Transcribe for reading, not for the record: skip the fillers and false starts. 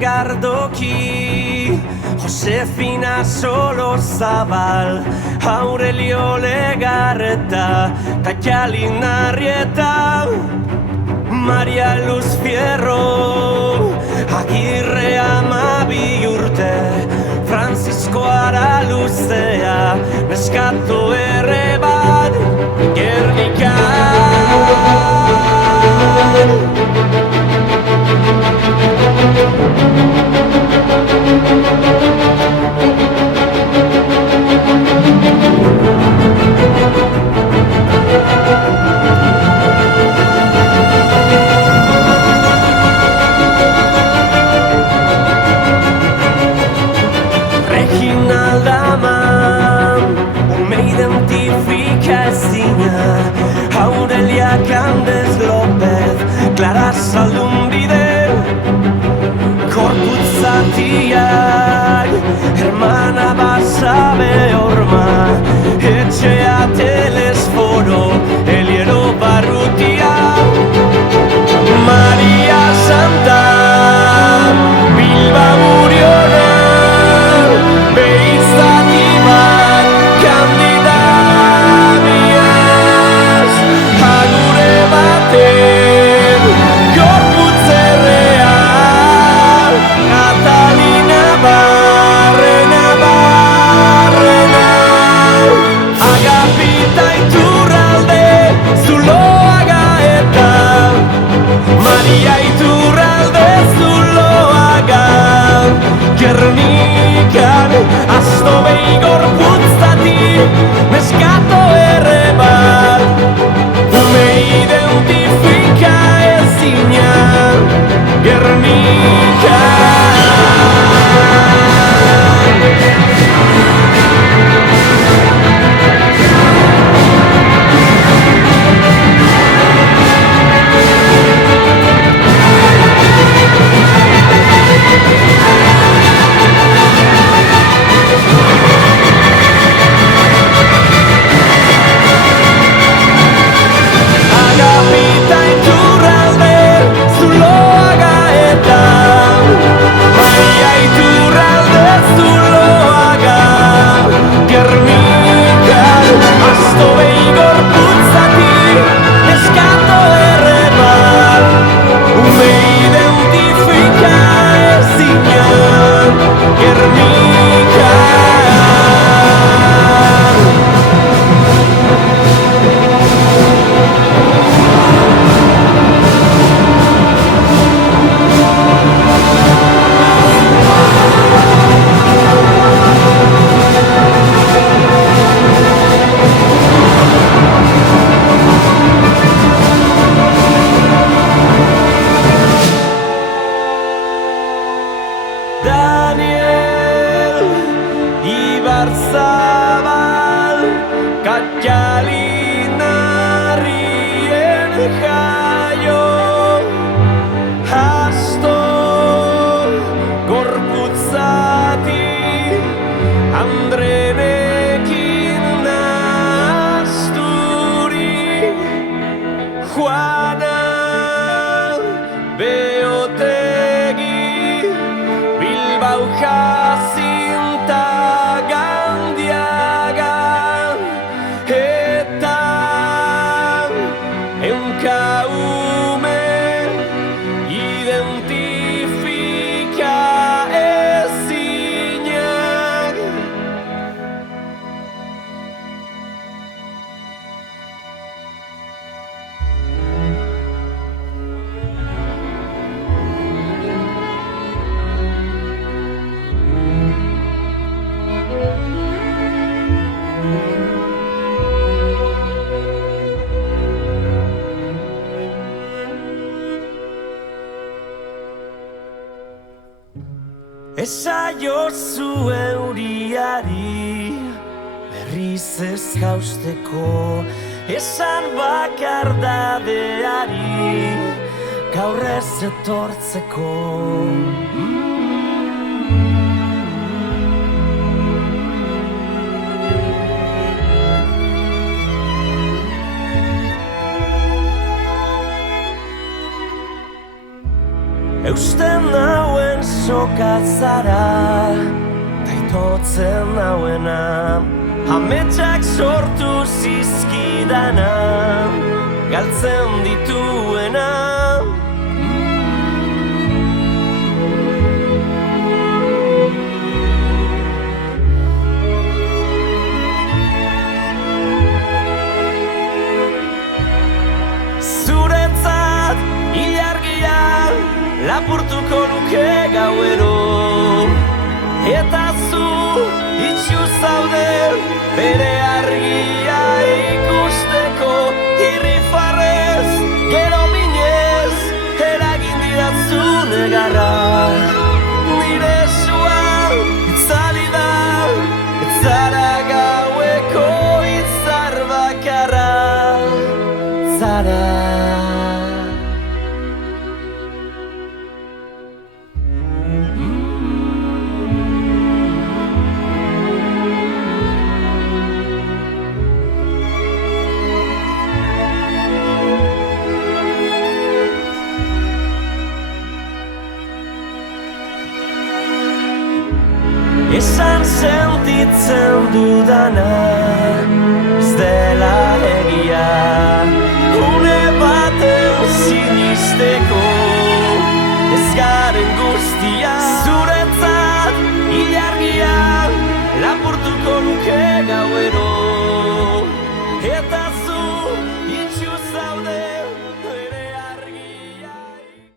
Gardoki, Josefina Solozabal, Aurelio Legarreta, Katalin Arrieta, Maria Luz Fierro, Agirre Amabi urte, Francisco Araluzea, Neskato ere bat, Gernikan. Aurelia Candes López, Clara Saldumbide, Corpus Zatiak, Hermana Basabe Orma, Etxea Telesforo, Eliero Barrutia, Maria Santa, Bilba Muriona, Beizatibat, Candida. Maria Iturralde Zuloaga, Gernikan, Asto Beigor Putzati, Neskato ere bat, ume identifika ezina, Gernikan. Esaiozu euriari berriz ez jausteko, esan bakardadeari gaur ez etortzeko. Eusten nauen zara taitotzen nauena, ametsak sortu zizkidana, galtzen dituena. Zuretzat ilargia lapurtuko nuke gauero, eta zu itxu zaude bere argia ikusteko. Irrifarrez, gero minez, eragin didatzu negarra. Nire sua itzali da, etzara gaueko itzar bakarra. Zara esan sentitzen dudana ez dela egia, une baten sinisteko ez garen guztia. Zuretzat ilargia lapurtuko nuke gauero,